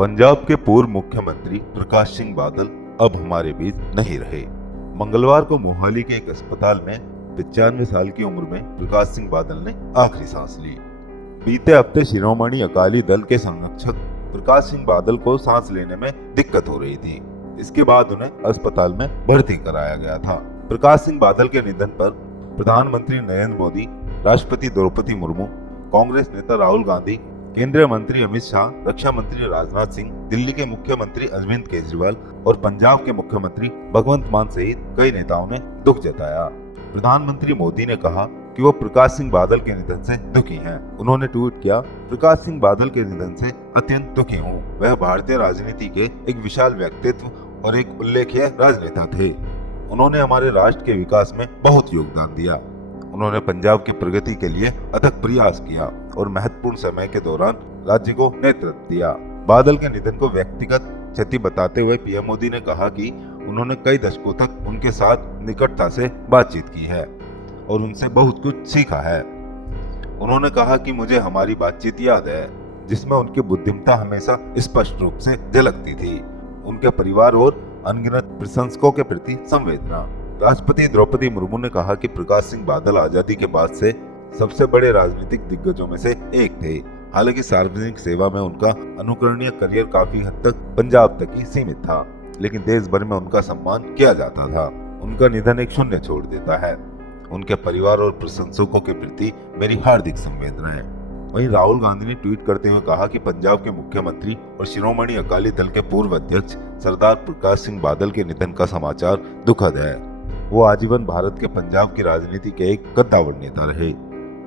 पंजाब के पूर्व मुख्यमंत्री प्रकाश सिंह बादल अब हमारे बीच नहीं रहे। मंगलवार को मोहाली के एक अस्पताल में 95 साल की उम्र में प्रकाश सिंह बादल ने आखिरी सांस ली। बीते हफ्ते शिरोमणि अकाली दल के संरक्षक प्रकाश सिंह बादल को सांस लेने में दिक्कत हो रही थी। इसके बाद उन्हें अस्पताल में भर्ती कराया गया था। प्रकाश सिंह बादल के निधन पर प्रधानमंत्री नरेंद्र मोदी, राष्ट्रपति द्रौपदी मुर्मू, कांग्रेस नेता राहुल गांधी, केंद्रीय मंत्री अमित शाह, रक्षा मंत्री राजनाथ सिंह, दिल्ली के मुख्यमंत्री अरविंद केजरीवाल और पंजाब के मुख्यमंत्री भगवंत मान सहित कई नेताओं ने दुख जताया। प्रधानमंत्री मोदी ने कहा कि वो प्रकाश सिंह बादल के निधन से दुखी हैं। उन्होंने ट्वीट किया, प्रकाश सिंह बादल के निधन से अत्यंत दुखी हूँ। वह भारतीय राजनीति के एक विशाल व्यक्तित्व और एक उल्लेखनीय राजनेता थे। उन्होंने हमारे राष्ट्र के विकास में बहुत योगदान दिया। उन्होंने पंजाब की प्रगति के लिए अथक प्रयास किया और महत्वपूर्ण समय के दौरान राज्य को नेतृत्व दिया। बादल के निधन को व्यक्तिगत क्षति बताते हुए पीएम मोदी ने कहा कि उन्होंने कई दशकों तक उनके साथ निकटता से बातचीत की है और उनसे बहुत कुछ सीखा है। उन्होंने कहा कि मुझे हमारी बातचीत याद है, जिसमें उनकी बुद्धिमत्ता हमेशा स्पष्ट रूप से झलकती थी। उनके परिवार और अनगिनत प्रशंसकों के प्रति संवेदना। राष्ट्रपति द्रौपदी मुर्मू ने कहा कि प्रकाश सिंह बादल आजादी के बाद से सबसे बड़े राजनीतिक दिग्गजों में से एक थे। हालांकि सार्वजनिक सेवा में उनका अनुकरणीय करियर काफी हद तक पंजाब तक ही सीमित था, लेकिन देश भर में उनका सम्मान किया जाता था। उनका निधन एक शून्य छोड़ देता है। उनके परिवार और प्रशंसकों के प्रति मेरी हार्दिक संवेदनाएं। वहीं राहुल गांधी ने ट्वीट करते हुए कहा कि पंजाब के मुख्यमंत्री और शिरोमणि अकाली दल के पूर्व अध्यक्ष सरदार प्रकाश सिंह बादल के निधन का समाचार दुखद है। वो आजीवन भारत के पंजाब की राजनीति के एक कद्दावर नेता रहे।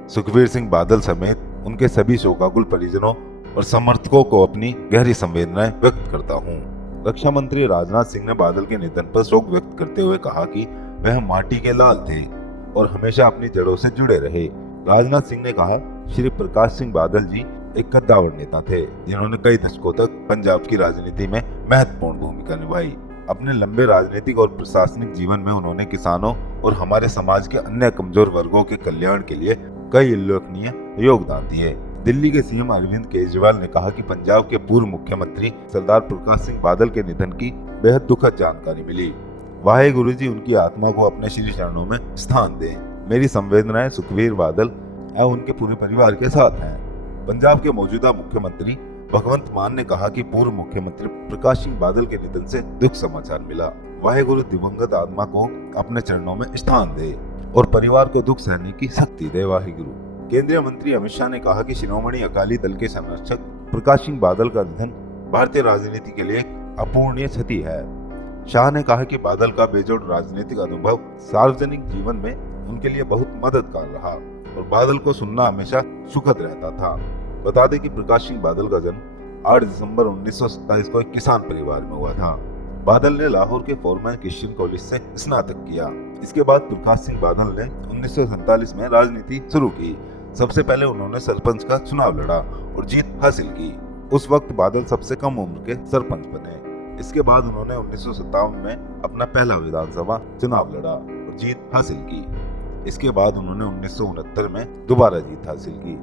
सुखबीर सिंह बादल समेत उनके सभी शोकाकुल परिजनों और समर्थकों को अपनी गहरी संवेदनाएं व्यक्त करता हूँ। रक्षा मंत्री राजनाथ सिंह ने बादल के निधन पर शोक व्यक्त करते हुए कहा कि वह माटी के लाल थे और हमेशा अपनी जड़ों से जुड़े रहे। राजनाथ सिंह ने कहा, श्री प्रकाश सिंह बादल जी एक कद्दावर नेता थे, जिन्होंने कई दशकों तक पंजाब की राजनीति में महत्वपूर्ण भूमिका निभाई। अपने लंबे राजनीतिक और प्रशासनिक जीवन में उन्होंने किसानों और हमारे समाज के अन्य कमजोर वर्गों के कल्याण के लिए कई उल्लेखनीय योगदान दिए। दिल्ली के सीएम अरविंद केजरीवाल ने कहा कि पंजाब के पूर्व मुख्यमंत्री सरदार प्रकाश सिंह बादल के निधन की बेहद दुखद जानकारी मिली। वाहेगुरु जी उनकी आत्मा को अपने श्री चरणों में स्थान दें। मेरी संवेदनाएं सुखबीर बादल एवं उनके पूरे परिवार के साथ हैं। पंजाब के मौजूदा मुख्यमंत्री भगवंत मान ने कहा कि पूर्व मुख्यमंत्री प्रकाश सिंह बादल के निधन से दुख समाचार मिला। वाहेगुरु दिवंगत आत्मा को अपने चरणों में स्थान दे और परिवार को दुख सहने की शक्ति दे। वाहेगुरु। केंद्रीय मंत्री अमित शाह ने कहा कि शिरोमणि अकाली दल के संरक्षक प्रकाश सिंह बादल का निधन भारतीय राजनीति के लिए एक अपूरणीय क्षति है। शाह ने कहा कि बादल का बेजोड़ राजनीतिक अनुभव सार्वजनिक जीवन में उनके लिए बहुत मददगार रहा और बादल को सुनना हमेशा सुखद रहता था। बता दें कि प्रकाश सिंह बादल का जन्म 8 दिसंबर 1927 को एक किसान परिवार में हुआ था। बादल ने लाहौर के फॉर्मर क्रिश्चियन कॉलेज से स्नातक किया। इसके बाद प्रकाश सिंह बादल ने 1947 में राजनीति शुरू की। सबसे पहले उन्होंने सरपंच का चुनाव लड़ा और जीत हासिल की। उस वक्त बादल सबसे कम उम्र के सरपंच बने। इसके बाद उन्होंने 1957 में अपना पहला विधानसभा चुनाव लड़ा और जीत हासिल की। इसके बाद उन्होंने 1969 में दोबारा जीत हासिल की।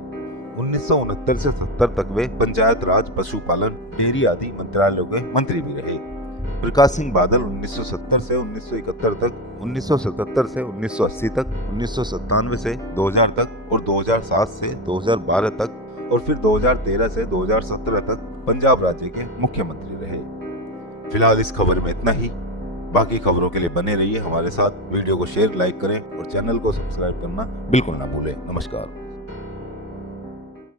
1969 से 70 तक वे पंचायत राज, पशुपालन, डेयरी आदि मंत्रालयों के मंत्री भी रहे। प्रकाश सिंह बादल 1970 से 1971 तक, 1977 से 1980 तक, 1997 से 2000 तक और 2007 से 2012 तक और फिर 2013 से 2017 तक पंजाब राज्य के मुख्यमंत्री रहे। फिलहाल इस खबर में इतना ही। बाकी खबरों के लिए बने रहिए हमारे साथ। वीडियो को शेयर, लाइक करें और चैनल को सब्सक्राइब करना बिल्कुल ना भूलें। नमस्कार।